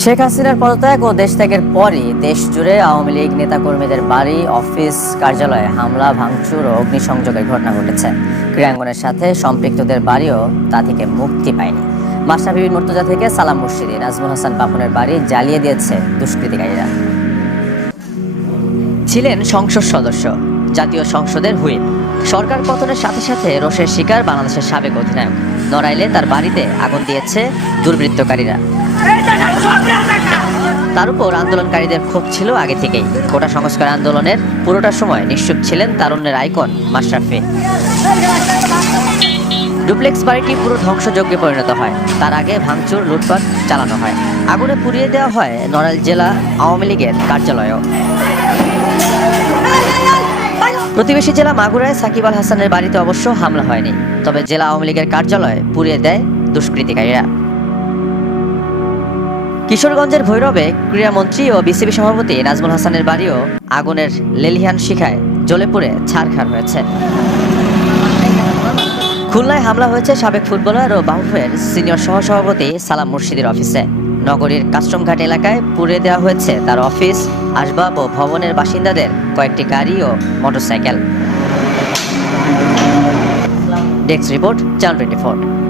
শেখ হাসিনার পদত্যাগ ও দেশ ত্যাগের পরই দেশ জুড়ে আওয়ামী লীগ নেতাকর্মীদের বাড়ি, অফিস, কার্যালয়ে হামলা, ভাঙচুর ও অগ্নিসংযোগের ঘটনা ঘটেছে। ক্রীড়াঙ্গনের সাথে সম্পৃক্তদের বাড়িও তা থেকে মুক্তি পায়নি। মাশরাফি বিন মুর্তজা থেকে সালাম মুর্শিদি, নাজমুল হাসান পাপনের বাড়ি জ্বালিয়ে দিয়েছে দুষ্কৃতিকারীরা। ছিলেন সংসদ সদস্য, জাতীয় সংসদের হুইপ। সরকার পতনের সাথে সাথে রোষের শিকার বাংলাদেশের সাবেক অধিনায়ক। নড়াইলে তার বাড়িতে আগুন দিয়েছে দুর্বৃত্তকারীরা। তার উপর আন্দোলনকারীদের ক্ষোভ ছিল আগে থেকেই। কোটা সংস্কার আন্দোলনের পুরোটা সময় নিশ্চুপ ছিলেন তারুণ্যের আইকন মাশরাফি। ডুপ্লেক্স বাড়িটি পুরো ধ্বংসযজ্ঞে পরিণত হয়। তার আগে ভাঙচুর, লুটপাট চালানো হয়। আগুনে পুড়িয়ে দেওয়া হয় নড়াইল জেলা আওয়ামী লীগের কার্যালয়ও। প্রতিবেশী জেলা মাগুরায় সাকিব আল হাসানের বাড়িতে অবশ্য হামলা হয়নি, তবে জেলা আওয়ামী লীগের কার্যালয় পুড়িয়ে দেয় দুষ্কৃতিকারীরা। কিশোরগঞ্জের ভৈরবে ক্রীড়ামন্ত্রী ও বিসিবি সভাপতি নাজমুল হাসানের বাড়িও আগুনের লেলিহান শিখায় জ্বলে পুড়ে ছারখার হয়েছে। খুলনায় হামলা হয়েছে সাবেক ফুটবলার ও বাফুফের সিনিয়র সহসভাপতি সালাম মুর্শিদির অফিসে। নগরীর কাস্টমঘাট এলাকায় পুড়িয়ে দেওয়া হয়েছে তার অফিস, আসবাব ও ভবনের বাসিন্দাদের কয়েকটি গাড়ি ও মোটরসাইকেল। Desk report, channel 24।